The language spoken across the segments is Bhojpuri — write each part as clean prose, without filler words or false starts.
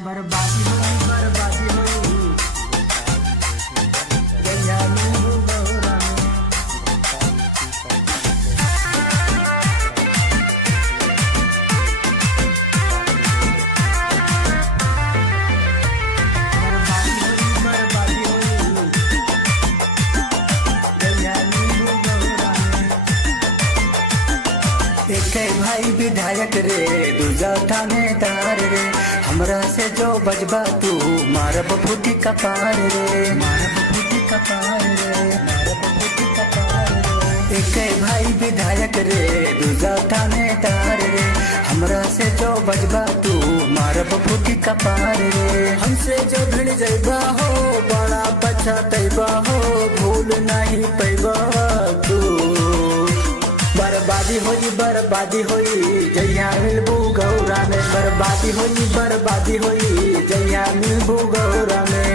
बर्बादी होई बर्बादी होई गैया में हो गौरा में। बर्बादी होई गैया में हो गौरा में। एक भाई विधायक रे दूजा थानेदार रे, हमरा से जो बजबा तू मारब फूटी कपार रे, मारब फूटी कपार रे, मारब फूटी कपार रे। एक भाई विधायक रे दूजा थानेदार रे, हमरा से जो बजबा तू मारब फूटी कपार रे। हमसे जो भिड़ जइबा हो बड़ा पछतइबा हो, भूल नहीं पैबा तू। बर्बादी बर्बादी होई जैया मिलबू गौरा में। बर्बादी होई जैया मिलबू गौरा में।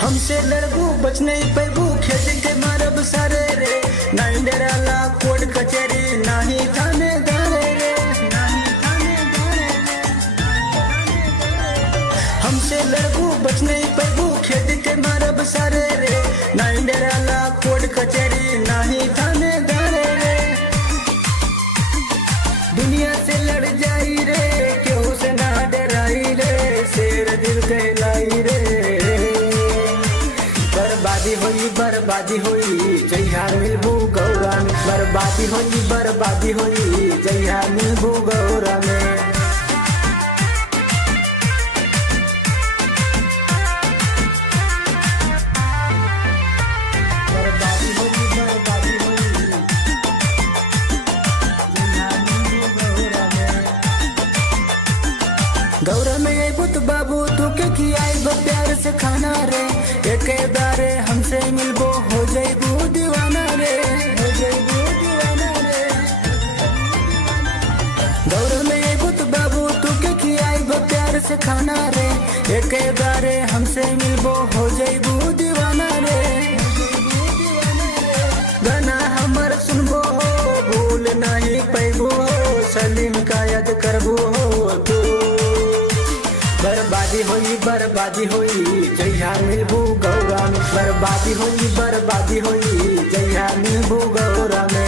हमसे लड़बू बच नहीं पैबू, खेत के मारब सारे रे। नहीं डराला कोर्ट कचहरी नहीं थानेदार रे, नहीं थानेदार रे। हमसे लड़बू बच नहीं पैबू, खेत के मारब सारे रे। नहीं डराला कोर्ट कचहरी नहीं थानेदार रे। दुनिया से लड़ जाई रे, केहू से ना डराई रे, शेर दिल कहलाई रे। बर्बादी होई जैया मिलबू गौरा में। बर्बादी होई जैया मिलबू गौरा में। बर्बादी होई जैया मिलबू गौरा में। गौरा में अबू तो बाबू तू के खियाई प्यार से खाना रे। एक बारे हमसे मिलबो हो जाइबू दीवाना रे, हो जाइबू दीवाना रे। गौर में अबू तो बाबू तू के खियाई प्यार से खाना रे। एक बारे हमसे मिलबो हो जाइबू दीवाना रे। गाना हमर सुनबो भूल नहीं पैबो, सलीम का याद करबो तू। बर्बादी होई जैया मिलबू गौरा में। बर्बादी होई जैया मिलबू गौरा में।